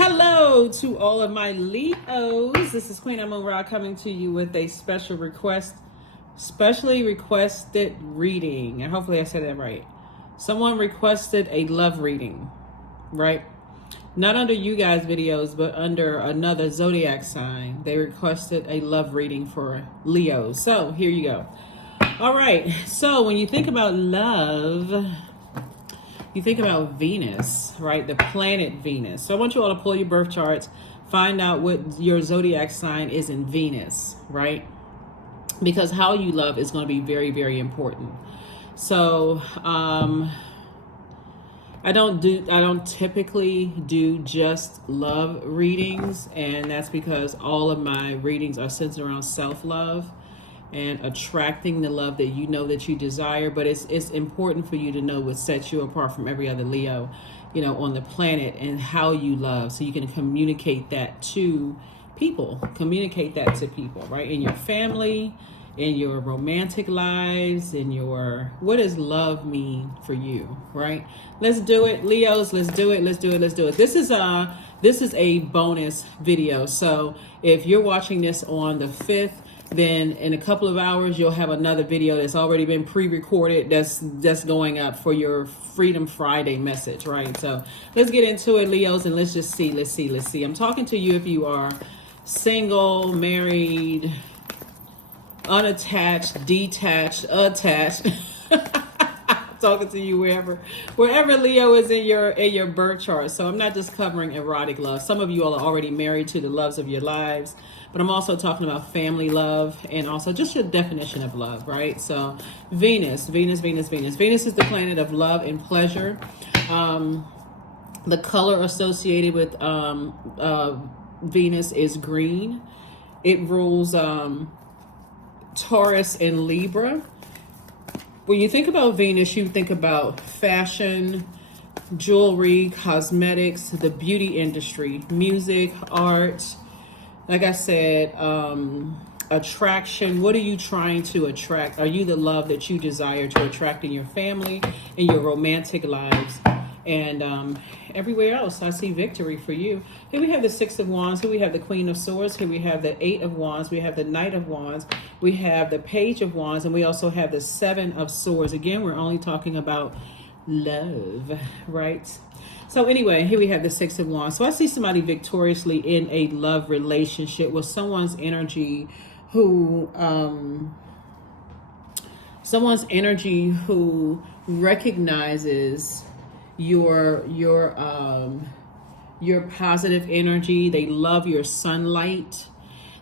Hello to all of my Leos. This is Queen Amun Ra coming to you with a specially requested reading. And hopefully I said that right. Someone requested a love reading, right? Not under you guys' videos, but under another Zodiac sign. They requested a love reading for Leos. So here you go. All right. So when you think about love, you think about Venus, right? The planet Venus. So I want you all to pull your birth charts, find out what your zodiac sign is in Venus, right? Because how you love is going to be very, very important. So I don't typically do just love readings, and that's because all of my readings are centered around self-love and attracting the love that you know that you desire. But it's important for you to know what sets you apart from every other Leo, you know, on the planet, and how you love, so you can communicate that to people, right? In your family, in your romantic lives, in your, what does love mean for you, right? Let's do it, Leos. Let's do it. This is a bonus video. So if you're watching this on the 5th, then in a couple of hours you'll have another video that's already been pre-recorded that's going up for your Freedom Friday message, right? So let's get into it, Leos, and let's just see. Let's see. I'm talking to you if you are single, married, unattached, detached, attached. Talking to you wherever Leo is in your birth chart. So I'm not just covering erotic love. Some of you all are already married to the loves of your lives, but I'm also talking about family love and also just your definition of love, right? So Venus is the planet of love and pleasure. The color associated with Venus is green. It rules Taurus and Libra. When you think about Venus, you think about fashion, jewelry, cosmetics, the beauty industry, music, art. Like I said, attraction. What are you trying to attract? Are you the love that you desire to attract in your family, in your romantic lives, and everywhere else? I see victory for you. Here we have the 6 of Wands. Here we have the Queen of Swords. Here we have the 8 of Wands. We have the Knight of Wands. We have the Page of Wands. And we also have the 7 of Swords. Again, we're only talking about love, right? So anyway, here we have the 6 of Wands. So I see somebody victoriously in a love relationship with someone's energy who recognizes your positive energy. They love your sunlight.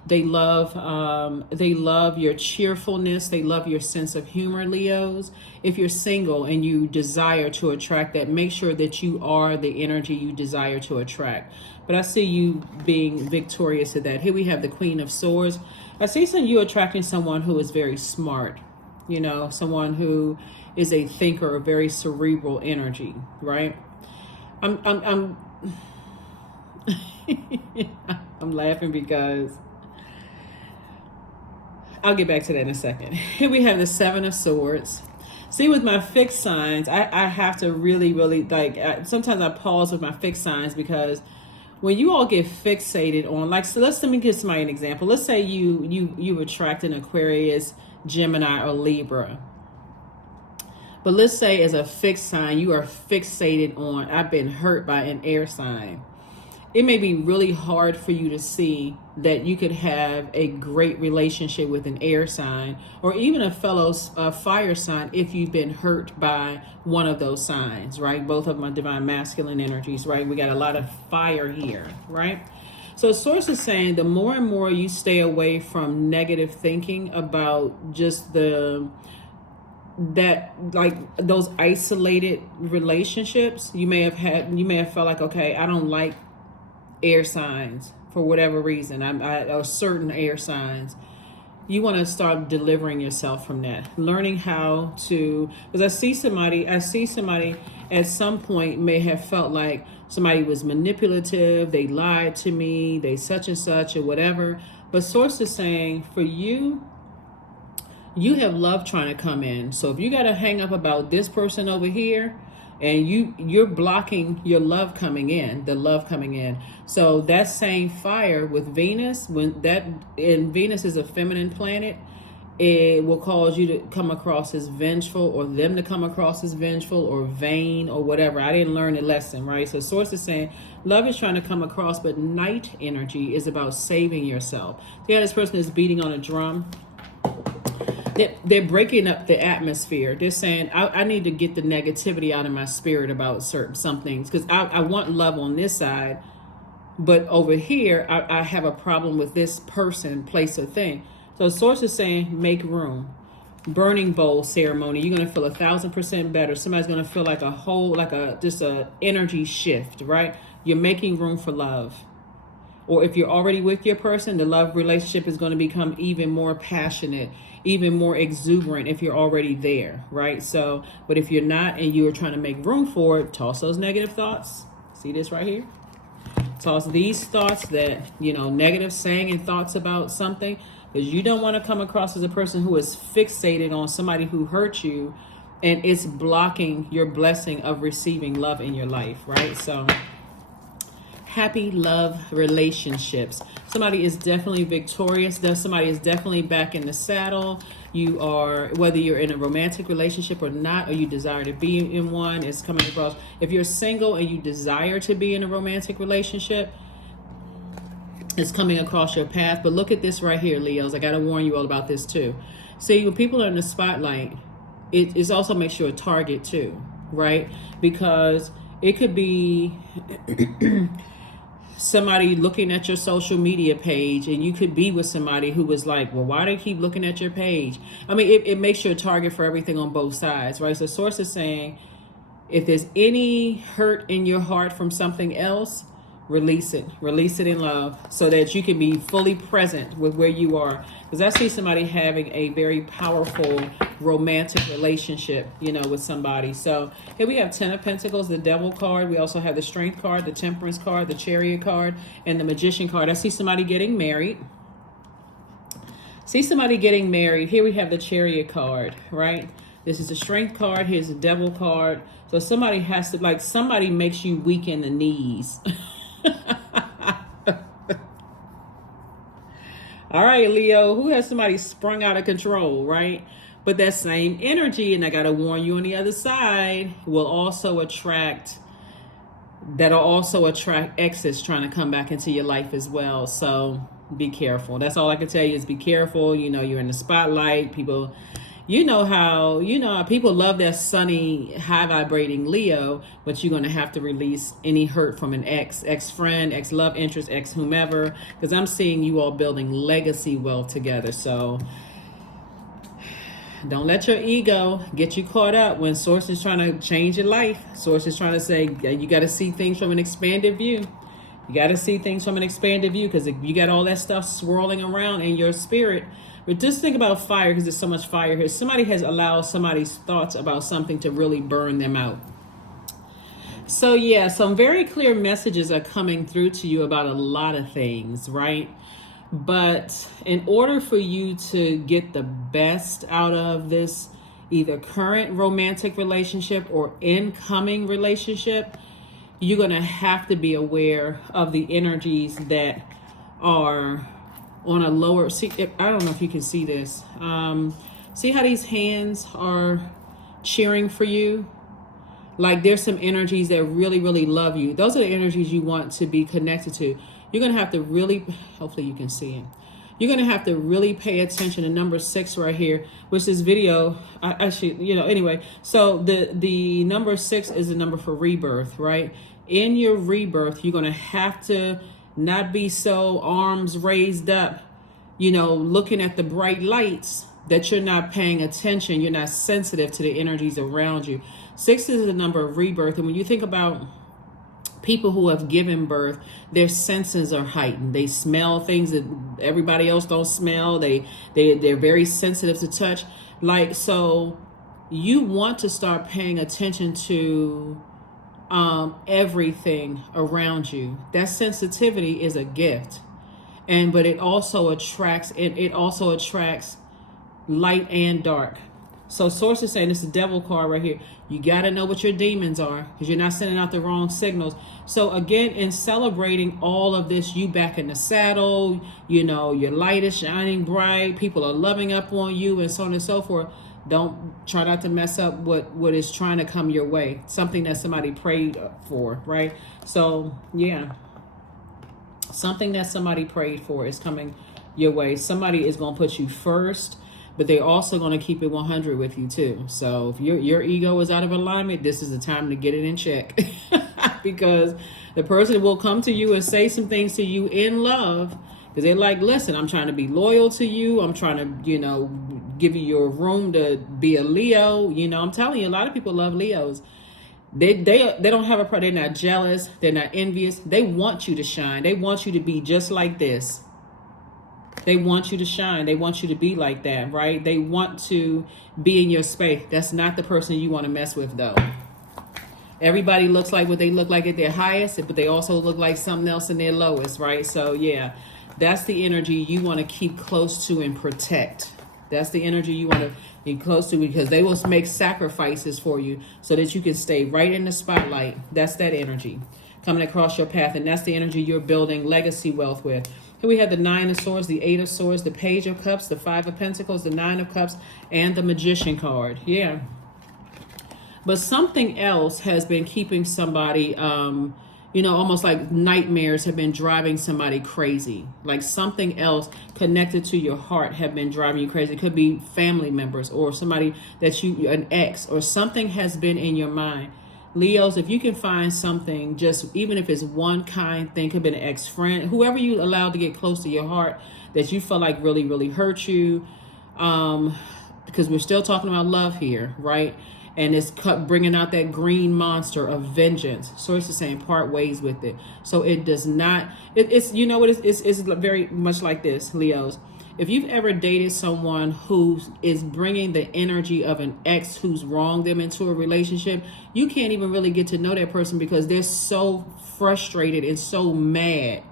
They love your cheerfulness. They love your sense of humor, Leos. If you're single and you desire to attract that, make sure that you are the energy you desire to attract. But I see you being victorious at that. Here we have the Queen of Swords. I see you attracting someone who is very smart, you know, someone who is a thinker, a very cerebral energy, right? I'm I'm laughing because I'll get back to that in a second. Here we have the 7 of Swords. See, with my fixed signs, I have to really sometimes I pause with my fixed signs, because when you all get fixated on, like, so let me give somebody an example. Let's say you attract an Aquarius, Gemini, or Libra. But let's say as a fixed sign, you are fixated on, I've been hurt by an air sign. It may be really hard for you to see that you could have a great relationship with an air sign, or even a fellow fire sign, if you've been hurt by one of those signs, right? Both of them are divine masculine energies, right? We got a lot of fire here, right? So Source is saying the more and more you stay away from negative thinking about just those isolated relationships you may have felt like, okay, I don't like air signs for whatever reason, or certain air signs. You want to start delivering yourself from that, learning how to, because I see somebody at some point may have felt like somebody was manipulative, they lied to me, they such and such or whatever. But Source is saying for you, you have love trying to come in. So if you got to hang up about this person over here, and you're blocking your love coming in, the love coming in. So that same fire with Venus, and Venus is a feminine planet, it will cause you to come across as vengeful, or them to come across as vengeful or vain or whatever. I didn't learn the lesson, right? So source is saying love is trying to come across, but night energy is about saving yourself. So yeah, this person is beating on a drum. They're breaking up the atmosphere. They're saying, I need to get the negativity out of my spirit about some things, because I want love on this side, but over here, I have a problem with this person, place, or thing. So source is saying, make room. Burning bowl ceremony. You're going to feel 1,000% better. Somebody's going to feel like just a energy shift, right? You're making room for love. Or if you're already with your person, the love relationship is going to become even more passionate, even more exuberant if you're already there, right? So, but if you're not and you're trying to make room for it, toss those negative thoughts. See this right here? Toss these thoughts that, negative saying and thoughts about something, because you don't want to come across as a person who is fixated on somebody who hurt you, and it's blocking your blessing of receiving love in your life, right? So happy love relationships. Somebody is definitely victorious. Somebody is definitely back in the saddle. You are, whether you're in a romantic relationship or not, or you desire to be in one, it's coming across. If you're single and you desire to be in a romantic relationship, it's coming across your path. But look at this right here, Leos. I got to warn you all about this too. See, when people are in the spotlight, it also makes you a target too, right? Because it could be somebody looking at your social media page, and you could be with somebody who was like, well, why do they keep looking at your page? I mean, it makes you a target for everything on both sides, right? So source is saying, if there's any hurt in your heart from something else, release it in love, so that you can be fully present with where you are. Because I see somebody having a very powerful romantic relationship, with somebody. So here we have 10 of Pentacles, the Devil card. We also have the Strength card, the Temperance card, the Chariot card, and the Magician card. I see somebody getting married. Here we have the Chariot card, right? This is the Strength card. Here's the Devil card. So somebody has to, somebody makes you weak in the knees. All right, Leo, who has somebody sprung out of control, right? But that same energy, and I got to warn you on the other side, will also attract exes trying to come back into your life as well. So be careful. That's all I can tell you, is be careful. You're in the spotlight. People, how people love that sunny, high vibrating Leo, but you're going to have to release any hurt from an ex-friend, ex-love interest, ex-whomever, because I'm seeing you all building legacy wealth together. So don't let your ego get you caught up when source is trying to change your life. Source is trying to say, you got to see things from an expanded view. Because if you got all that stuff swirling around in your spirit. But just think about fire, because there's so much fire here. Somebody has allowed somebody's thoughts about something to really burn them out. So yeah, some very clear messages are coming through to you about a lot of things, right? But in order for you to get the best out of this, either current romantic relationship or incoming relationship, you're going to have to be aware of the energies that are on a lower, see, I don't know if you can see this. See how these hands are cheering for you? Like there's some energies that really, really love you. Those are the energies you want to be connected to. You're going to have to really, hopefully you can see it. You're going to have to really pay attention to number 6 right here, which this video, anyway. So the number 6 is the number for rebirth, right? In your rebirth, you're going to have to not be so arms raised up, looking at the bright lights, that you're not paying attention. You're not sensitive to the energies around you. 6 is the number of rebirth. And when you think about people who have given birth, their senses are heightened. They smell things that everybody else don't smell. They're very sensitive to touch. So you want to start paying attention to everything around you. That sensitivity is a gift. But it also attracts light and dark. So source is saying, this is the devil card right here. You got to know what your demons are, because you're not sending out the wrong signals. So again, in celebrating all of this, you back in the saddle, you know, your light is shining bright, people are loving up on you, and so on and so forth. Don't try not to mess up what is trying to come your way. Something that somebody prayed for, right? So yeah, something that somebody prayed for is coming your way. Somebody is going to put you first, but they're also going to keep it 100 with you too. So if your ego is out of alignment, this is the time to get it in check. Because the person will come to you and say some things to you in love, because they're like, listen, I'm trying to be loyal to you. I'm trying to, you know, give you your room to be a Leo. You know, I'm telling you, a lot of people love Leos. They don't have a problem. They're not jealous. They're not envious. They want you to shine. They want you to be just like this. They want you to shine. They want you to be like that, right? They want to be in your space. That's not the person you want to mess with, though. Everybody looks like what they look like at their highest, but they also look like something else in their lowest, right? So yeah, that's the energy you want to keep close to and protect. That's the energy you want to be close to, because they will make sacrifices for you so that you can stay right in the spotlight. That's that energy coming across your path, and that's the energy you're building legacy wealth with. Here we have the 9 of Swords, the 8 of Swords, the Page of Cups, the 5 of Pentacles, the 9 of Cups, and the Magician card. Yeah. But something else has been keeping somebody, you know, almost like nightmares have been driving somebody crazy. Like something else connected to your heart have been driving you crazy. It could be family members or somebody that you, an ex, or something has been in your mind. Leos, if you can find something, just even if it's one kind thing, could be an ex-friend, whoever you allowed to get close to your heart that you feel like really, really hurt you. Because we're still talking about love here, right? And it's bringing out that green monster of vengeance. So it's saying part ways with it. So it does not, it's, you know what, it's very much like this, Leos. If you've ever dated someone who is bringing the energy of an ex who's wronged them into a relationship, you can't even really get to know that person because they're so frustrated and so mad.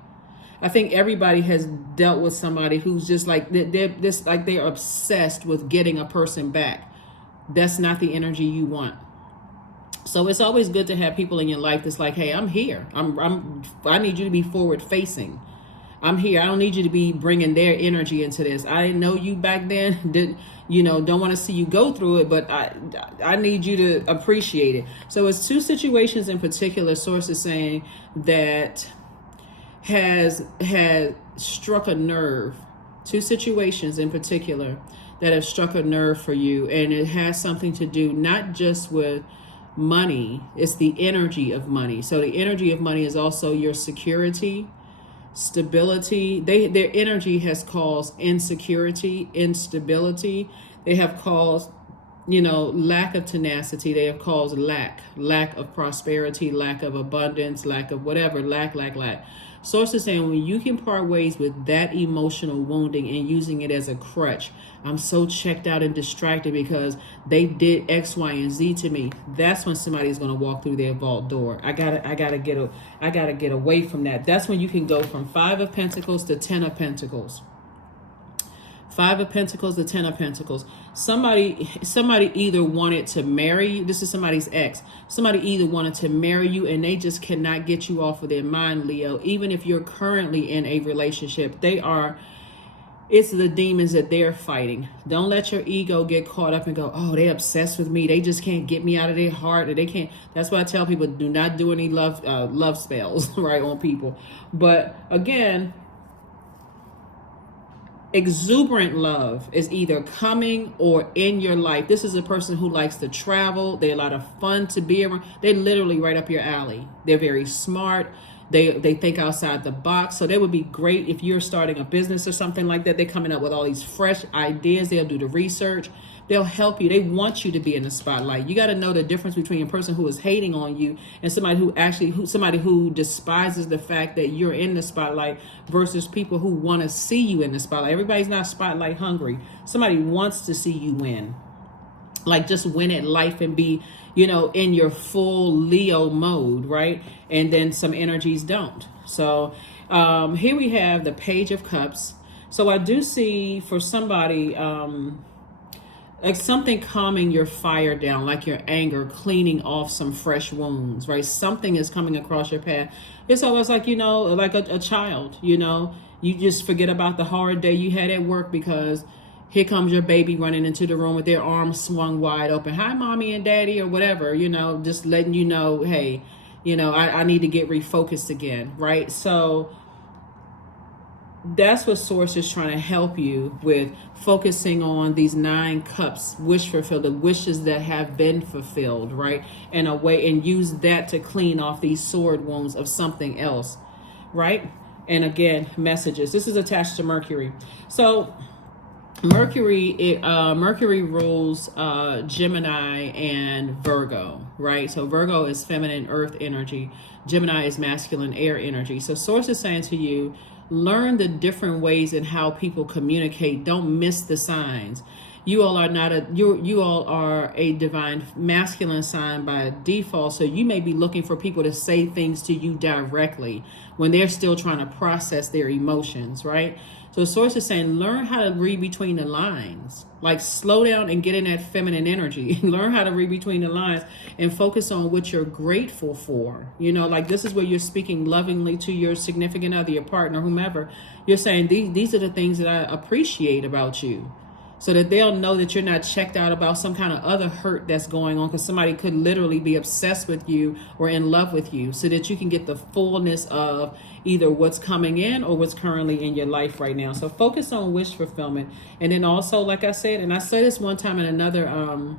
I think everybody has dealt with somebody who's just like, they're obsessed with getting a person back. That's not the energy you want. So it's always good to have people in your life that's like, hey, I'm here. I need you to be forward facing. I'm here. I don't need you to be bringing their energy into this. I didn't know you back then. Don't want to see you go through it, but I need you to appreciate it. So it's two situations in particular, sources saying that has struck a nerve. Two situations in particular that have struck a nerve for you, and it has something to do not just with money, it's the energy of money. So the energy of money is also your security, stability. Their energy has caused insecurity, instability. They have caused, lack of tenacity. They have caused lack of prosperity, lack of abundance, lack of whatever, lack. Sources saying when you can part ways with that emotional wounding and using it as a crutch, I'm so checked out and distracted because they did X, Y, and Z to me. That's when somebody's going to walk through their vault door. I gotta get away from that. That's when you can go from 5 of Pentacles to 10 of Pentacles. 5 of Pentacles to 10 of Pentacles. Somebody either wanted to marry you. This is somebody's ex. Somebody either wanted to marry you and they just cannot get you off of their mind, Leo. Even if you're currently in a relationship, it's the demons that they're fighting. Don't let your ego get caught up and go, oh, they're obsessed with me. They just can't get me out of their heart. Or they can't. That's why I tell people, do not do any love spells, right, on people. But again, exuberant love is either coming or in your life. This is a person who likes to travel. They're a lot of fun to be around. They're literally right up your alley. They're very smart. They think outside the box. So they would be great if you're starting a business or something like that. They're coming up with all these fresh ideas. They'll do the research. They'll help you. They want you to be in the spotlight. You got to know the difference between a person who is hating on you and somebody who despises the fact that you're in the spotlight versus people who want to see you in the spotlight. Everybody's not spotlight hungry. Somebody wants to see you win. Like just win at life and be, in your full Leo mode, right? And then some energies don't. So here we have the Page of Cups. So I do see for somebody, like something calming your fire down, like your anger, cleaning off some fresh wounds, right? Something is coming across your path. It's almost like, like a child, you just forget about the hard day you had at work because here comes your baby running into the room with their arms swung wide open. Hi, mommy and daddy, or whatever, just letting you know, hey, I need to get refocused again, right? So that's what Source is trying to help you with, focusing on these 9 cups, wish fulfilled, the wishes that have been fulfilled, right? In a way, and use that to clean off these sword wounds of something else, right? And again, messages. This is attached to Mercury. So Mercury rules Gemini and Virgo, right? So Virgo is feminine earth energy. Gemini is masculine air energy. So Source is saying to you, learn the different ways in how people communicate. Don't miss the signs. You all are a divine masculine sign by default, so you may be looking for people to say things to you directly when they're still trying to process their emotions, right? So Source is saying, learn how to read between the lines. Like, slow down and get in that feminine energy. Learn how to read between the lines and focus on what you're grateful for. Like, this is where you're speaking lovingly to your significant other, your partner, whomever. You're saying, these are the things that I appreciate about you, so that they'll know that you're not checked out about some kind of other hurt that's going on, because somebody could literally be obsessed with you or in love with you, so that you can get the fullness of either what's coming in or what's currently in your life right now. So focus on wish fulfillment. And then also, like I said, and I said this one time in another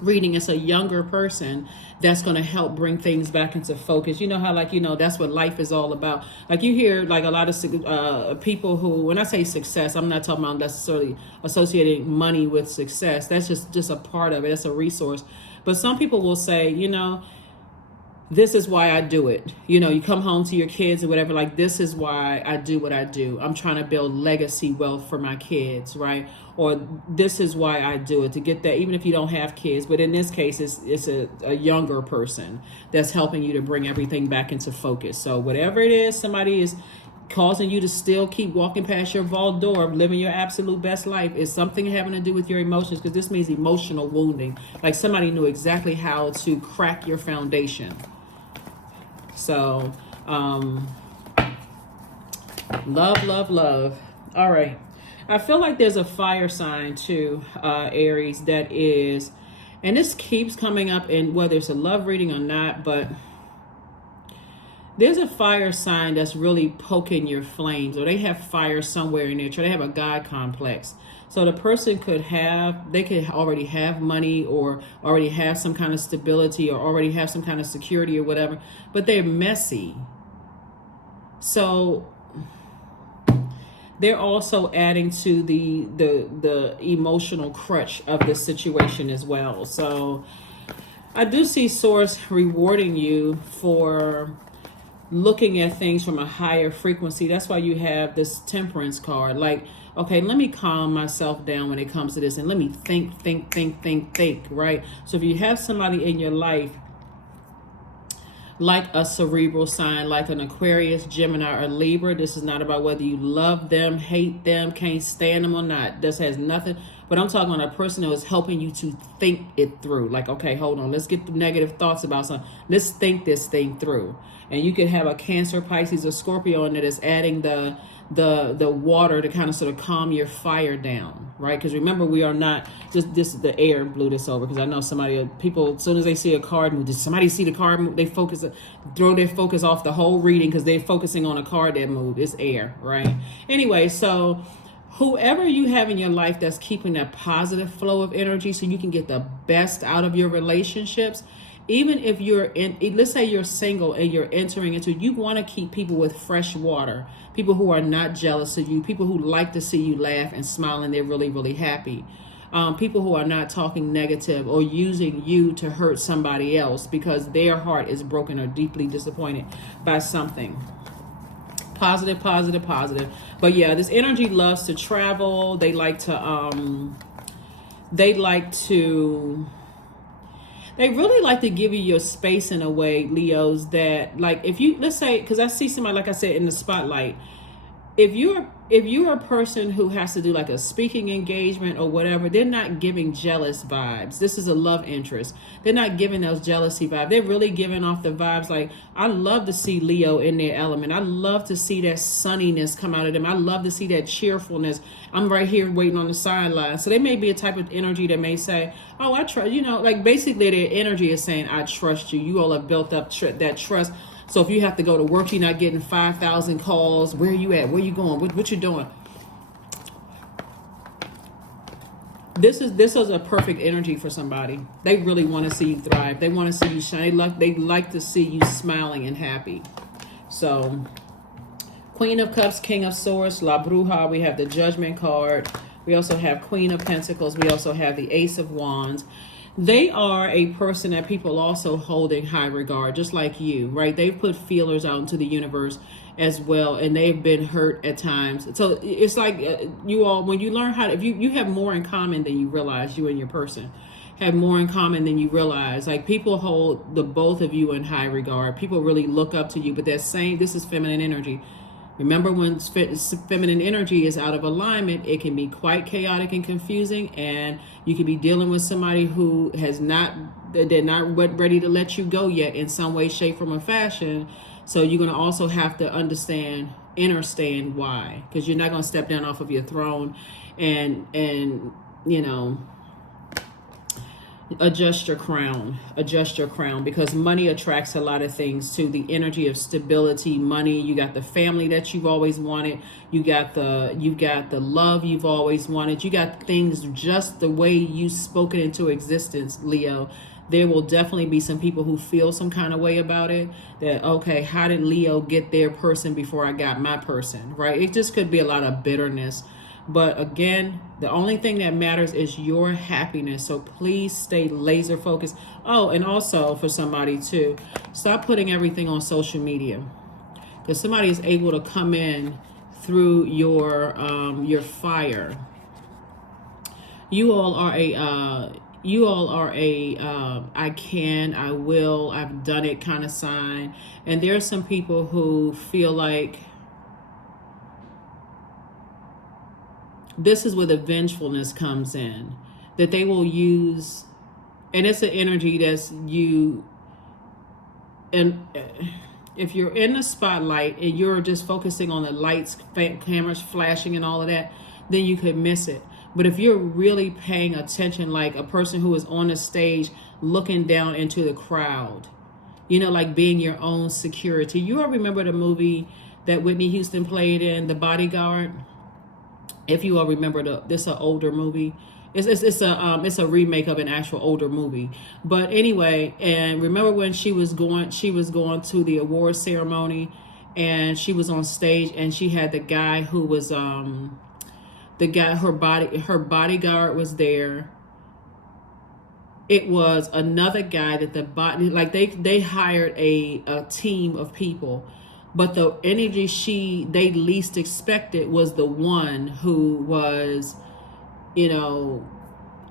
reading, it's a younger person that's going to help bring things back into focus. You know how, like, that's what life is all about. Like, you hear like a lot of people who, when I say success, I'm not talking about necessarily associating money with success. That's just a part of it. That's a resource. But some people will say, this is why I do it. You come home to your kids or whatever, like, this is why I do what I do. I'm trying to build legacy wealth for my kids, right? Or this is why I do it, to get that, even if you don't have kids. But in this case, it's a younger person that's helping you to bring everything back into focus. So whatever it is, somebody is causing you to still keep walking past your vault door, living your absolute best life, is something having to do with your emotions, because this means emotional wounding. Like, somebody knew exactly how to crack your foundation. So, love. All right. I feel like there's a fire sign too, Aries, that is, and this keeps coming up in whether it's a love reading or not, but there's a fire sign that's really poking your flames, or they have fire somewhere in their chart. They have a God complex. So the person could already have money, or already have some kind of stability, or already have some kind of security or whatever, but they're messy. So they're also adding to the emotional crutch of the situation as well. So I do see Source rewarding you for looking at things from a higher frequency. That's why you have this Temperance card. Like, okay, let me calm myself down when it comes to this, and let me think, right? So if you have somebody in your life like a cerebral sign, like an Aquarius, Gemini, or Libra, this is not about whether you love them, hate them, can't stand them or not. This has nothing, but I'm talking about a person who is helping you to think it through. Like, okay, hold on, let's get the negative thoughts about something. Let's think this thing through. And you could have a Cancer, Pisces, or Scorpio in it that's adding the water to kind of sort of calm your fire down, right? Because remember, we are not just this. The air blew this over, because I know people, as soon as they see a card move, did somebody see the card move? They throw their focus off the whole reading because they're focusing on a card that moved. It's air, right? Anyway, so whoever you have in your life that's keeping that positive flow of energy, so you can get the best out of your relationships. Even if let's say you're single and you're entering into, you want to keep people with fresh water, people who are not jealous of you, people who like to see you laugh and smile and they're really, really happy. People who are not talking negative or using you to hurt somebody else because their heart is broken or deeply disappointed by something. Positive. But yeah, this energy loves to travel. They really like to give you your space in a way, Leos, that, like, if you, let's say, because I see somebody, like I said, in the spotlight, if you're a person who has to do like a speaking engagement or whatever, they're not giving jealous vibes. This is a love interest. They're not giving those jealousy vibes. They're really giving off the vibes like, I love to see Leo in their element. I love to see that sunniness come out of them. I love to see that cheerfulness. I'm right here waiting on the sideline. So they may be a type of energy that may say, oh, I trust, like basically their energy is saying, I trust you. You all have built up that trust. So if you have to go to work, you're not getting 5,000 calls. Where are you at? Where you going? What you doing? This is a perfect energy for somebody. They really want to see you thrive. They want to see you shine. They like to see you smiling and happy. So Queen of Cups, King of Swords, La Bruja. We have the Judgment card. We also have Queen of Pentacles. We also have the Ace of Wands. They are a person that people also hold in high regard, just like you, right? They've put feelers out into the universe as well, and they've been hurt at times. So it's like you all, when you learn how to, if you have more in common than you realize, you and your person have more in common than you realize. Like people hold the both of you in high regard. People really look up to you, but this is feminine energy. Remember, when feminine energy is out of alignment, it can be quite chaotic and confusing, and you can be dealing with somebody who they're not ready to let you go yet in some way, shape, form, or fashion. So you're going to also have to understand why, because you're not going to step down off of your throne and adjust your crown, because money attracts a lot of things too. The energy of stability, money. You got the family that you've always wanted. You got the love you've always wanted. You got things just the way you spoke it into existence, Leo. There will definitely be some people who feel some kind of way about it, that, okay, how did Leo get their person before I got my person, right? It just could be a lot of bitterness. But again, the only thing that matters is your happiness. So please stay laser focused. Oh, and also for somebody too, stop putting everything on social media, because somebody is able to come in through your fire. You all are a I can, I will, I've done it kind of sign. And there are some people who feel like this is where the vengefulness comes in, that they will use, and it's an energy that's you, and if you're in the spotlight and you're just focusing on the lights, cameras flashing and all of that, then you could miss it. But if you're really paying attention, like a person who is on the stage looking down into the crowd, like being your own security. You all remember the movie that Whitney Houston played in, The Bodyguard? If you all remember, this is an older movie. It's a remake of an actual older movie. But anyway, and remember when she was going to the award ceremony, and she was on stage, and she had the guy who was her bodyguard was there. It was another guy that they hired a team of people. But the energy they least expected was the one who was,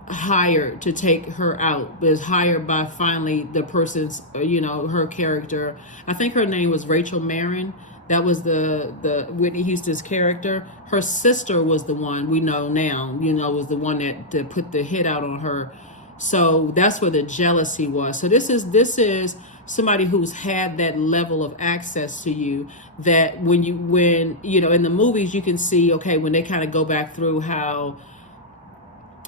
hired to take her out. Was hired by finally the person's, her character. I think her name was Rachel Marin. That was the Whitney Houston's character. Her sister was the one we know now, was the one that put the hit out on her. So that's where the jealousy was. So this is somebody who's had that level of access to you, that when in the movies you can see, okay, when they kind of go back through how,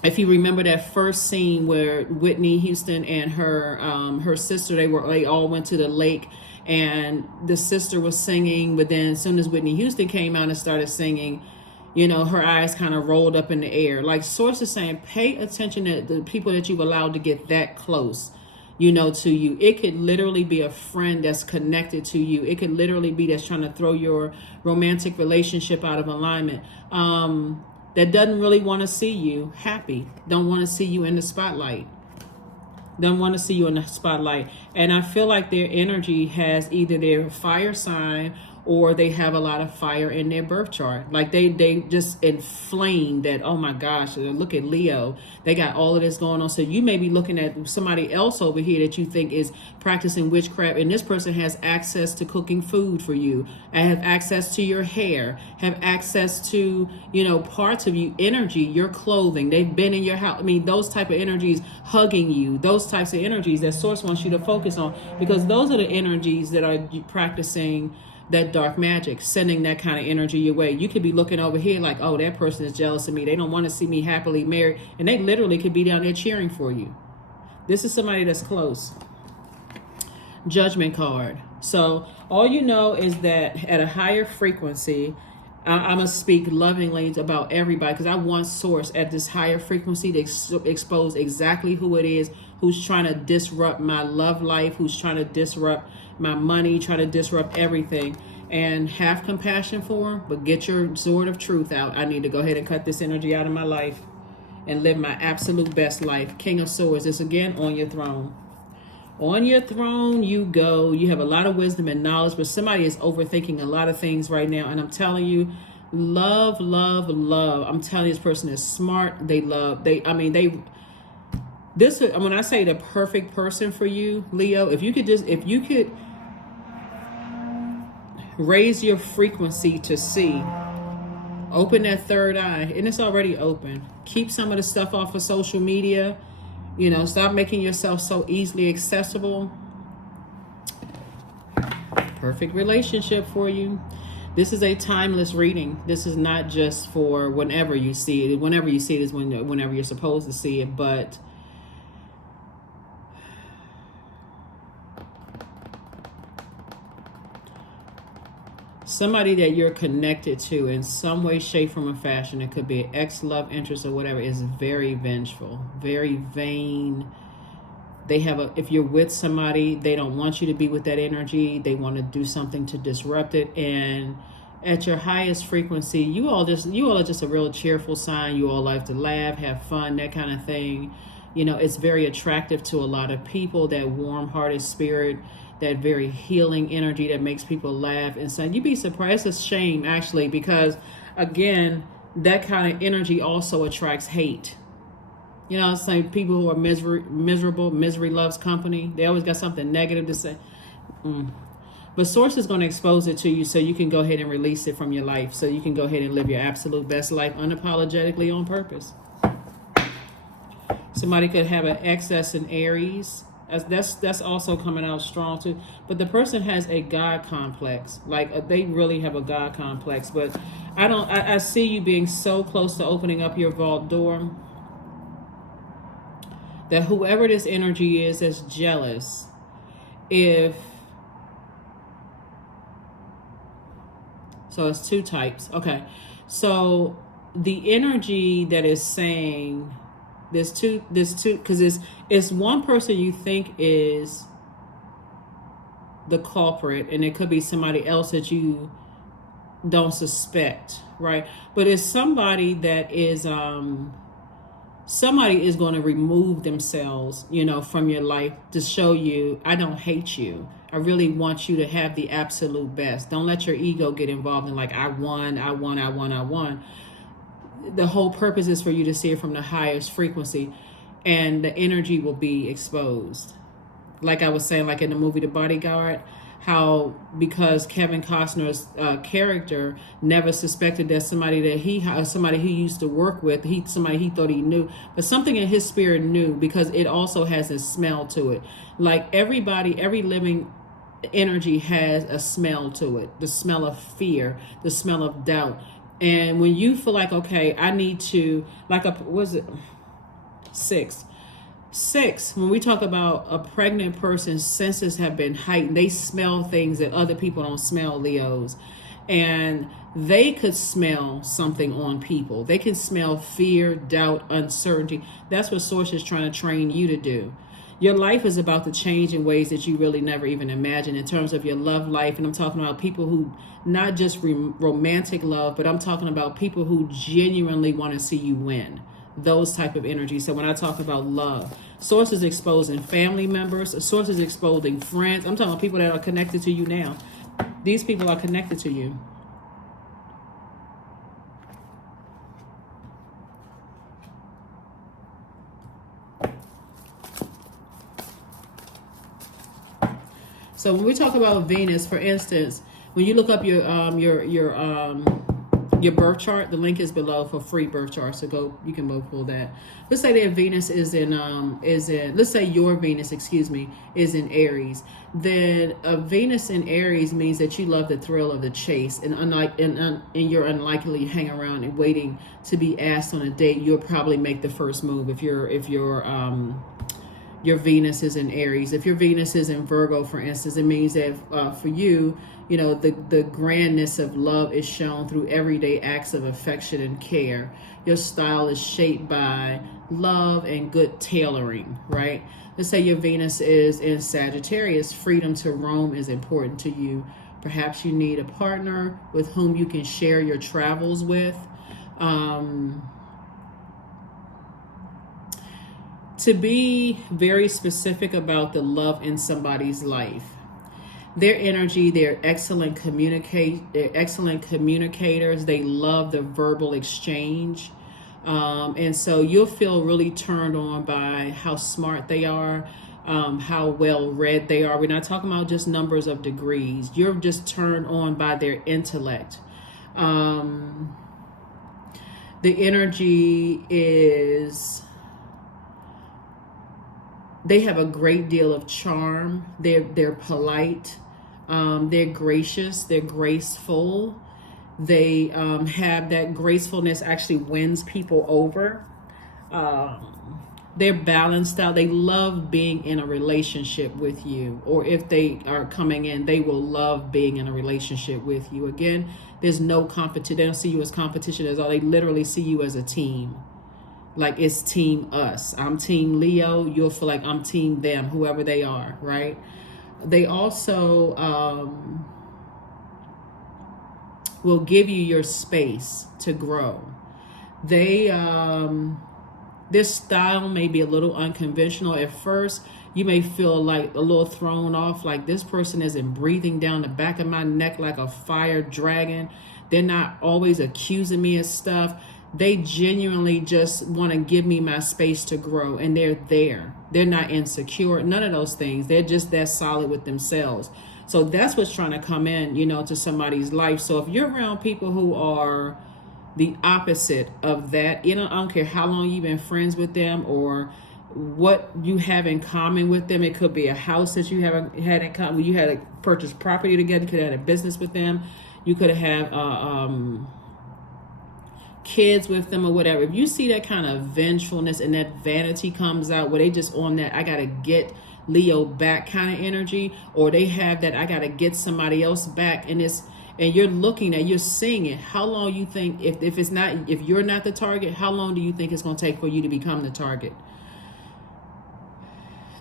if you remember that first scene where Whitney Houston and her sister, they all went to the lake, and the sister was singing, but then as soon as Whitney Houston came out and started singing, her eyes kind of rolled up in the air. Like Source is saying, pay attention to the people that you've allowed to get that close, to you. It could literally be a friend that's connected to you. It could literally be that's trying to throw your romantic relationship out of alignment. That doesn't really want to see you happy. Don't want to see you in the spotlight. And I feel like their energy has either their fire sign or they have a lot of fire in their birth chart. Like they just inflamed that, oh my gosh, look at Leo. They got all of this going on. So you may be looking at somebody else over here that you think is practicing witchcraft, and this person has access to cooking food for you, and have access to your hair, have access to, parts of you, energy, your clothing. They've been in your house. I mean, those type of energies, hugging you, those types of energies that Source wants you to focus on, because those are the energies that are practicing that dark magic, sending that kind of energy your way. You could be looking over here like, oh, that person is jealous of me. They don't want to see me happily married. And they literally could be down there cheering for you. This is somebody that's close. Judgment card. So all you know is that at a higher frequency, I'm going to speak lovingly about everybody, because I want Source at this higher frequency to expose exactly who it is who's trying to disrupt my love life, who's trying to disrupt my money, trying to disrupt everything. And have compassion for them, but get your sword of truth out. I need to go ahead and cut this energy out of my life and live my absolute best life. King of Swords is again on your throne. On your throne you go. You have a lot of wisdom and knowledge, but somebody is overthinking a lot of things right now. And I'm telling you, love, love, love. I'm telling you, this person is smart. When I say the perfect person for you, Leo, if you could raise your frequency to see, open that third eye, and it's already open. Keep some of the stuff off of social media. Stop making yourself so easily accessible. Perfect relationship for you. This is a timeless reading. This is not just for whenever you see it. Whenever you see it is whenever you're supposed to see it, but somebody that you're connected to in some way, shape, form, or fashion, it could be an ex, love interest, or whatever, is very vengeful, very vain. If you're with somebody, they don't want you to be with that energy. They want to do something to disrupt it. And at your highest frequency, you all are just a real cheerful sign. You all like to laugh, have fun, that kind of thing. It's very attractive to a lot of people, that warm-hearted spirit, that very healing energy that makes people laugh. And so you'd be surprised. It's a shame, actually, because, again, that kind of energy also attracts hate. It's like people who are miserable, misery loves company. They always got something negative to say. But Source is going to expose it to you so you can go ahead and release it from your life, so you can go ahead and live your absolute best life unapologetically, on purpose. Somebody could have an excess in Aries. That's also coming out strong too. But the person has a God complex. Like, they really have a God complex. But I see you being so close to opening up your vault door that whoever this energy is that's jealous, so it's two types. Okay. So the energy that is saying, there's two, because it's one person you think is the culprit, and it could be somebody else that you don't suspect, right? But it's somebody that is, somebody is going to remove themselves, from your life to show you, I don't hate you. I really want you to have the absolute best. Don't let your ego get involved in like, I won. The whole purpose is for you to see it from the highest frequency, and the energy will be exposed. Like I was saying, like in the movie The Bodyguard, how because Kevin Costner's character never suspected that somebody he used to work with, somebody he thought he knew, but something in his spirit knew, because it also has a smell to it. Like every living energy has a smell to it, the smell of fear, the smell of doubt. And when you feel like, okay, I need to, like six, when we talk about a pregnant person's senses have been heightened, they smell things that other people don't smell, Leos. And they could smell something on people. They can smell fear, doubt, uncertainty. That's what Source is trying to train you to do. Your life is about to change in ways that you really never even imagined in terms of your love life. And I'm talking about people who, not just romantic love, but I'm talking about people who genuinely want to see you win. Those type of energy. So when I talk about love, Source is exposing family members. Source is exposing friends. I'm talking about people that are connected to you now. These people are connected to you. So when we talk about Venus, for instance, when you look up your birth chart, the link is below for free birth charts. So you can go pull that. Let's say that Venus is in let's say your Venus, is in Aries. Then a Venus in Aries means that you love the thrill of the chase, and you're unlikely to hang around and waiting to be asked on a date. You'll probably make the first move if your Venus is in Aries. If your Venus is in Virgo, for instance, it means that for you, the grandness of love is shown through everyday acts of affection and care. Your style is shaped by love and good tailoring, right? Let's say your Venus is in Sagittarius. Freedom to roam is important to you. Perhaps you need a partner with whom you can share your travels with. To be very specific about the love in somebody's life. Their energy, they're excellent communicators. They love the verbal exchange. And so you'll feel really turned on by how smart they are, how well read they are. We're not talking about just numbers of degrees. You're just turned on by their intellect. The energy is... They have a great deal of charm. They're polite. They're gracious. They're graceful. They have that gracefulness actually wins people over. They're balanced out. They love being in a relationship with you. Or if they are coming in, they will love being in a relationship with you. Again, there's no competition. They don't see you as competition at all. They literally see you as a team. Like it's team us. I'm team Leo. You'll feel like I'm team them, whoever they are, right? They also will give you your space to grow. Their style may be a little unconventional. At first, you may feel like a little thrown off, like this person isn't breathing down the back of my neck like a fire dragon. They're not always accusing me of stuff. They genuinely just want to give me my space to grow, and they're there. They're not insecure, none of those things. They're just that solid with themselves. So that's what's trying to come in, to somebody's life. So if you're around people who are the opposite of that, I don't care how long you've been friends with them or what you have in common with them. It could be a house that you haven't had in common. You had to purchase property together. You could have had a business with them. You could have kids with them or whatever. If you see that kind of vengefulness and that vanity comes out where they just on that I gotta get Leo back kind of energy, or they have that I gotta get somebody else back, and you're seeing it, how long you think, if you're not the target, how long do you think it's going to take for you to become the target?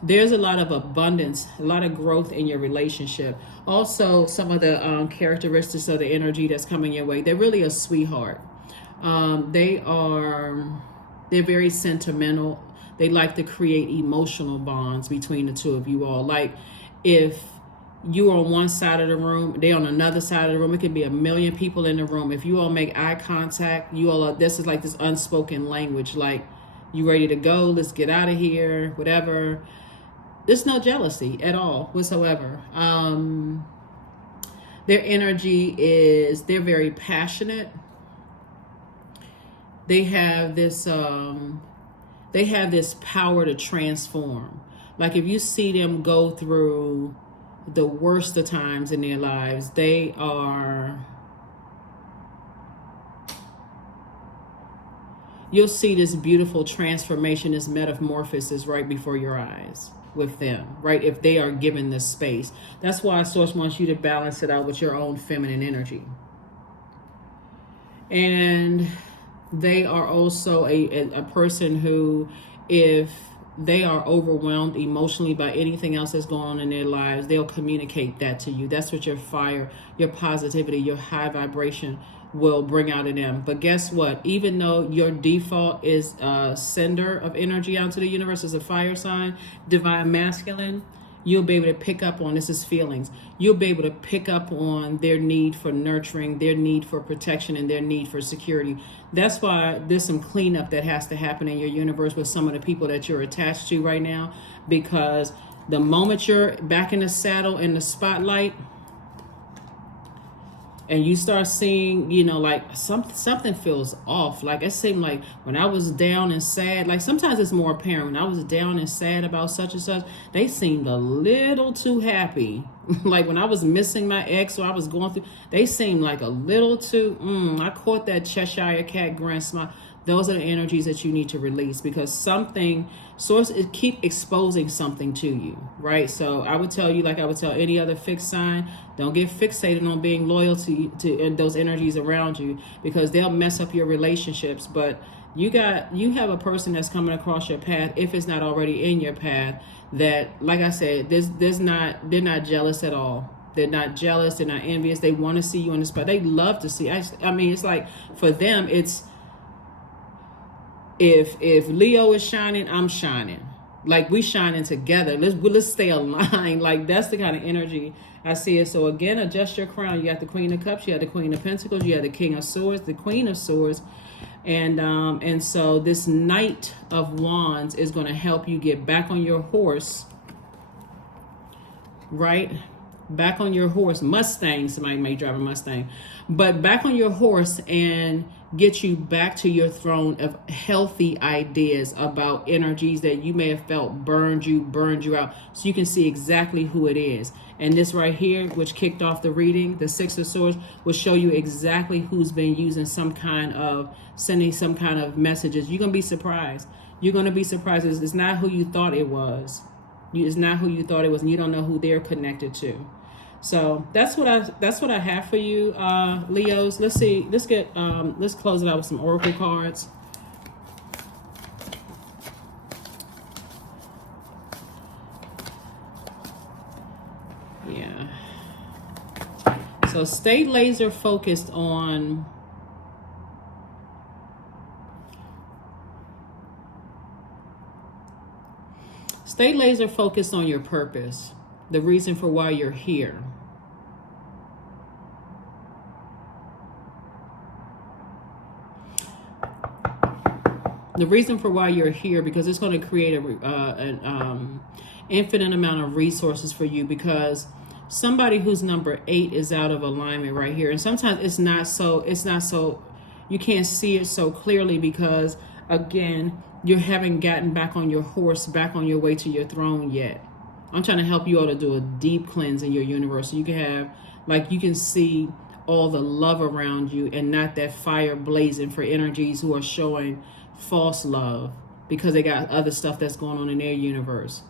There's a lot of abundance, a lot of growth in your relationship. Also, some of the characteristics of the energy that's coming your way, they're really a sweetheart. They're very sentimental. They like to create emotional bonds between the two of you all. Like if you are on one side of the room, they're on another side of the room. It could be a million people in the room. If you all make eye contact, this is like this unspoken language. Like, you ready to go? Let's get out of here, whatever. There's no jealousy at all whatsoever. Their energy is, they're very passionate. They have this power to transform. Like if you see them go through the worst of times in their lives, you'll see this beautiful transformation, this metamorphosis right before your eyes with them, right? If they are given this space. That's why Source wants you to balance it out with your own feminine energy. And they are also a person who, if they are overwhelmed emotionally by anything else that's going on in their lives, they'll communicate that to you. That's what your fire, your positivity, your high vibration will bring out in them. But guess what? Even though your default is a sender of energy out to the universe as a fire sign, divine masculine, you'll be able to pick up on, this is feelings, you'll be able to pick up on their need for nurturing, their need for protection, and their need for security. That's why there's some cleanup that has to happen in your universe with some of the people that you're attached to right now, because the moment you're back in the saddle, in the spotlight, and you start seeing, like something feels off. Like it seemed like when I was down and sad, like sometimes it's more apparent. When I was down and sad about such and such, they seemed a little too happy. Like when I was missing my ex, or I was going through, they seemed like a little too, I caught that Cheshire cat grin smile. Those are the energies that you need to release, because source is keep exposing something to you, right? So I would tell you, like I would tell any other fixed sign, don't get fixated on being loyal to those energies around you, because they'll mess up your relationships. But you have a person that's coming across your path, if it's not already in your path, that, like I said, they're not jealous at all. They're not jealous. They're not envious. They want to see you in the spot. They love to see. I mean, it's like for them, it's, if Leo is shining, I'm shining. Like we shining together. Let's stay aligned. Like that's the kind of energy I see it. So again, adjust your crown. You got the Queen of Cups, you have the Queen of Pentacles, you have the King of Swords, the Queen of Swords, and so this Knight of Wands is going to help you get back on your horse, right? Back on your horse. Mustang, somebody may drive a Mustang, but back on your horse and get you back to your throne of healthy ideas about energies that you may have felt burned you out, so you can see exactly who it is. And this right here, which kicked off the reading, the Six of Swords, will show you exactly who's been using sending some kind of messages. You're going to be surprised. You're going to be surprised. It's not who you thought it was. It's not who you thought it was, and you don't know who they're connected to. So that's what I have for you, Leos. Let's see. Let's close it out with some oracle cards. Yeah. So stay laser focused on your purpose, the reason for why you're here. The reason for why you're here, because it's going to create an infinite amount of resources for you, because somebody who's number 8 is out of alignment right here. And sometimes it's not so, you can't see it so clearly, because again, you haven't gotten back on your horse, back on your way to your throne yet. I'm trying to help you all to do a deep cleanse in your universe, so you can have, like, you can see all the love around you and not that fire blazing for energies who are showing false love because they got other stuff that's going on in their universe.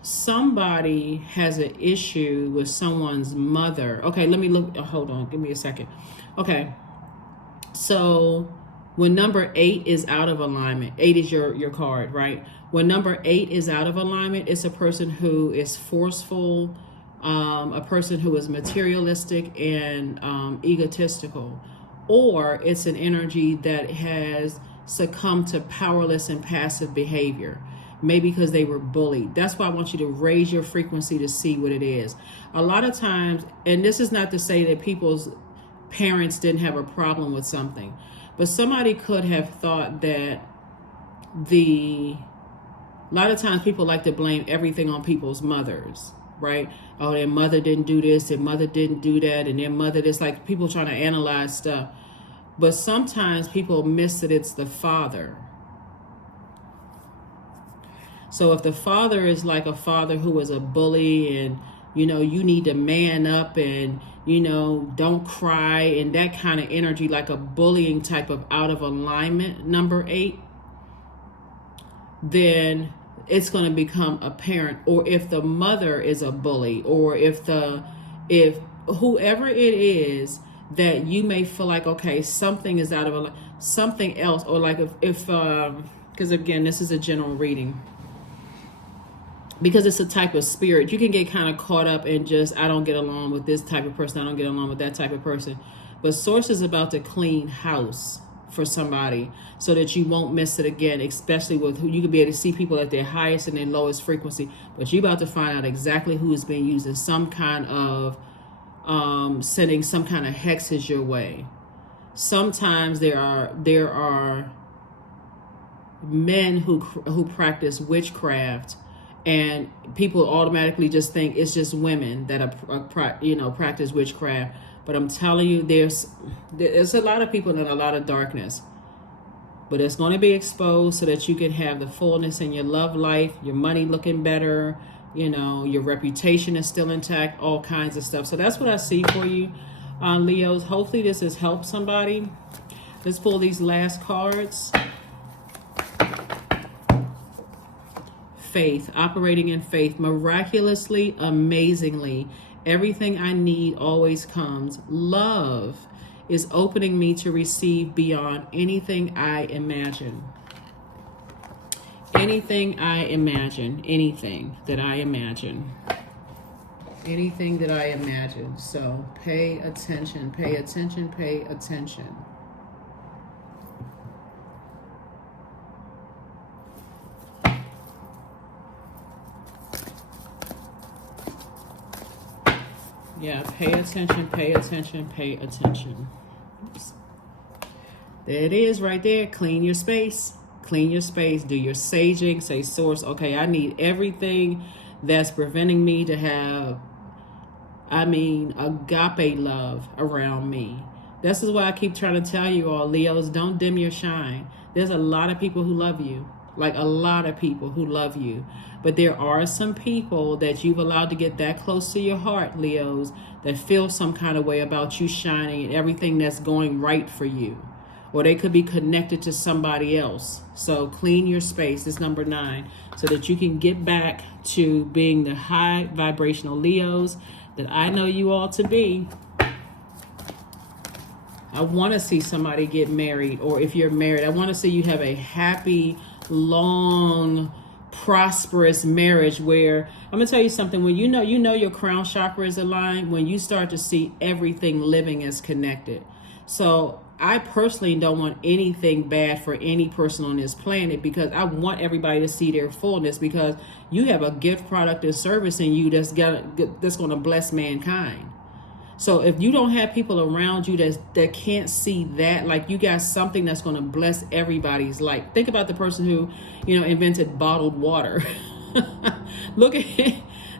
Somebody has an issue with someone's mother. Okay, let me look. Hold on, give me a second. Okay, so when number 8 is out of alignment, 8 is your card, right? When number 8 is out of alignment, it's a person who is forceful, a person who is materialistic and egotistical, or it's an energy that has succumbed to powerless and passive behavior, maybe because they were bullied. That's why I want you to raise your frequency to see what it is. A lot of times, and this is not to say that people's parents didn't have a problem with something, but somebody could have thought that a lot of times people like to blame everything on people's mothers, right? Oh, their mother didn't do this, their mother didn't do that, and their mother, it's like people trying to analyze stuff. But sometimes people miss that it's the father. So if the father is like a father who is a bully and, you need to man up and, don't cry, and that kind of energy, like a bullying type of out of alignment, number 8, then it's going to become apparent. Or if the mother is a bully, or if whoever it is, that you may feel like, okay, something is out of something else, or like if because again, this is a general reading, because it's a type of spirit, you can get kind of caught up in just, I don't get along with this type of person, I don't get along with that type of person. But Source is about to clean house. for somebody so that you won't miss it again, especially with who you can be able to see people at their highest and their lowest frequency. But you're about to find out exactly who is being used in some kind of sending some kind of hexes your way. Sometimes there are men who practice witchcraft, and people automatically just think it's just women that are practice witchcraft. But I'm telling you, there's a lot of people in a lot of darkness. But it's going to be exposed so that you can have the fullness in your love life, your money looking better, your reputation is still intact, all kinds of stuff. So that's what I see for you, Leos. Hopefully this has helped somebody. Let's pull these last cards. Faith, operating in faith, miraculously, amazingly, everything I need always comes. Love is opening me to receive beyond anything I imagine. Anything I imagine, anything that I imagine. Anything that I imagine. So pay attention, pay attention, pay attention. Yeah, pay attention, pay attention, pay attention. Oops. There it is right there. Clean your space. Clean your space. Do your saging. Say, source, okay, I need everything that's preventing me to have, agape love around me. This is why I keep trying to tell you all, Leos, don't dim your shine. There's a lot of people who love you. Like a lot of people who love you. But there are some people that you've allowed to get that close to your heart, Leos, that feel some kind of way about you shining and everything that's going right for you. Or they could be connected to somebody else. So clean your space. It's number 9. So that you can get back to being the high vibrational Leos that I know you all to be. I want to see somebody get married. Or if you're married, I want to see you have a happy, long, prosperous marriage where, I'm gonna tell you something, when you know your crown chakra is aligned, when you start to see everything living is connected. So I personally don't want anything bad for any person on this planet, because I want everybody to see their fullness, because you have a gift, product, and service in you that's gonna bless mankind. So if you don't have people around you that can't see that, like you got something that's going to bless everybody's life. Think about the person who, invented bottled water. Look at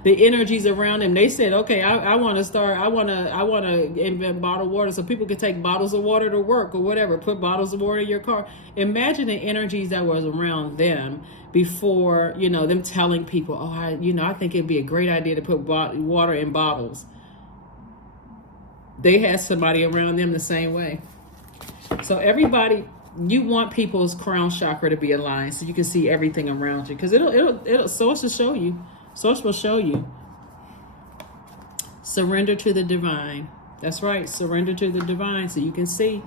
the energies around them. They said, okay, I want to invent bottled water so people can take bottles of water to work or whatever. Put bottles of water in your car. Imagine the energies that was around them before, them telling people, oh, I think it'd be a great idea to put water in bottles. They had somebody around them the same way. So everybody, you want people's crown chakra to be aligned so you can see everything around you. Because it'll source will show you. Source will show you. Surrender to the divine. That's right. Surrender to the divine so you can see.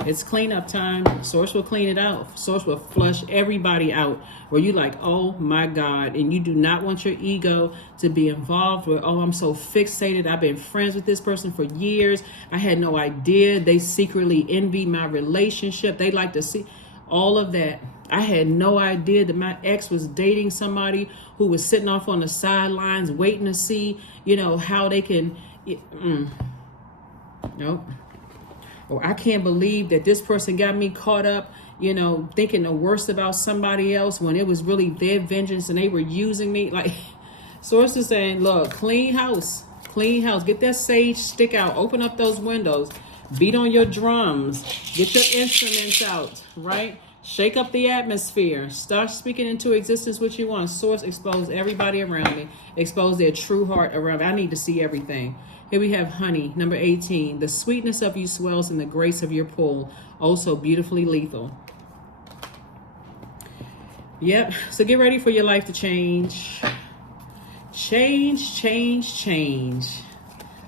It's cleanup time. Source will clean it out. Source will flush everybody out where you like, oh my God. And you do not want your ego to be involved with, oh, I'm so fixated. I've been friends with this person for years. I had no idea. They secretly envy my relationship. They like to see all of that. I had no idea that my ex was dating somebody who was sitting off on the sidelines waiting to see, how they can. Nope. Or I can't believe that this person got me caught up, thinking the worst about somebody else when it was really their vengeance and they were using me. Like, Source is saying, look, clean house. Get that sage stick out. Open up those windows. Beat on your drums. Get your instruments out, right? Shake up the atmosphere. Start speaking into existence what you want. Source, expose everybody around me. Expose their true heart around me. I need to see everything. Here we have honey, number 18. The sweetness of you swells in the grace of your pull. Also beautifully lethal. Yep. So get ready for your life to change. Change.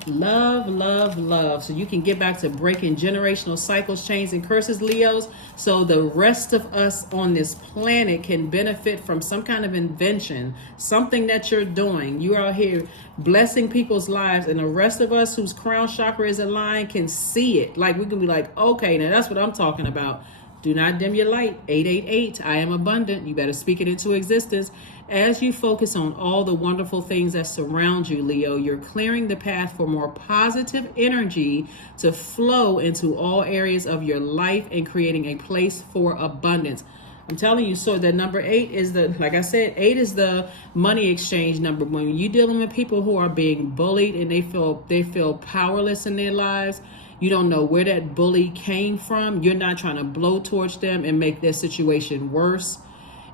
Love, love, love. So you can get back to breaking generational cycles, chains, and curses, Leos. So the rest of us on this planet can benefit from some kind of invention, something that you're doing. You're out here blessing people's lives, and the rest of us whose crown chakra is aligned can see it. Like we can be like, okay, now that's what I'm talking about. Do not dim your light. 888, I am abundant. You better speak it into existence. As you focus on all the wonderful things that surround you, Leo, you're clearing the path for more positive energy to flow into all areas of your life and creating a place for abundance. I'm telling you, so the number 8 is the, like I said, 8 is the money exchange number. When you're dealing with people who are being bullied and they feel powerless in their lives, you don't know where that bully came from. You're not trying to blowtorch them and make their situation worse.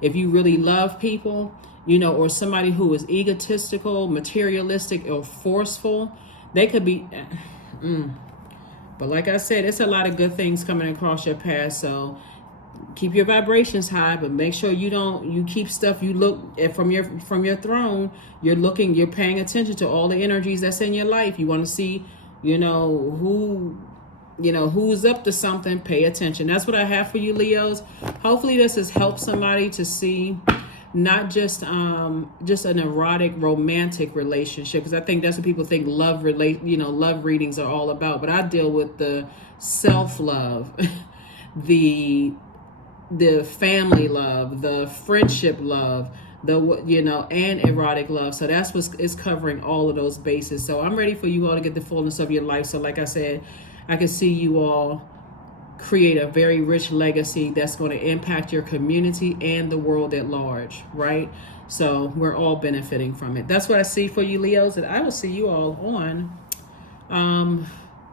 If you really love people, or somebody who is egotistical, materialistic, or forceful, they could be. But like I said, it's a lot of good things coming across your path. So keep your vibrations high, but make sure you keep stuff. You look from your throne. You're paying attention to all the energies that's in your life. You want to see, who's up to something. Pay attention. That's what I have for you, Leos. Hopefully this has helped somebody to see not just an erotic romantic relationship, because I think that's what people think love readings are all about. But I deal with the self-love, the family love, the friendship love, and erotic love. So that's it's covering all of those bases. So I'm ready for you all to get the fullness of your life. So like I said, I can see you all create a very rich legacy that's going to impact your community and the world at large, right? So we're all benefiting from it. That's what I see for you, Leos, and I will see you all on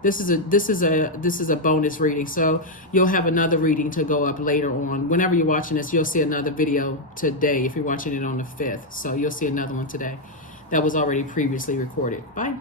this is a bonus reading. So you'll have another reading to go up later on. Whenever you're watching this, you'll see another video today if you're watching it on the 5th. So you'll see another one today that was already previously recorded. Bye.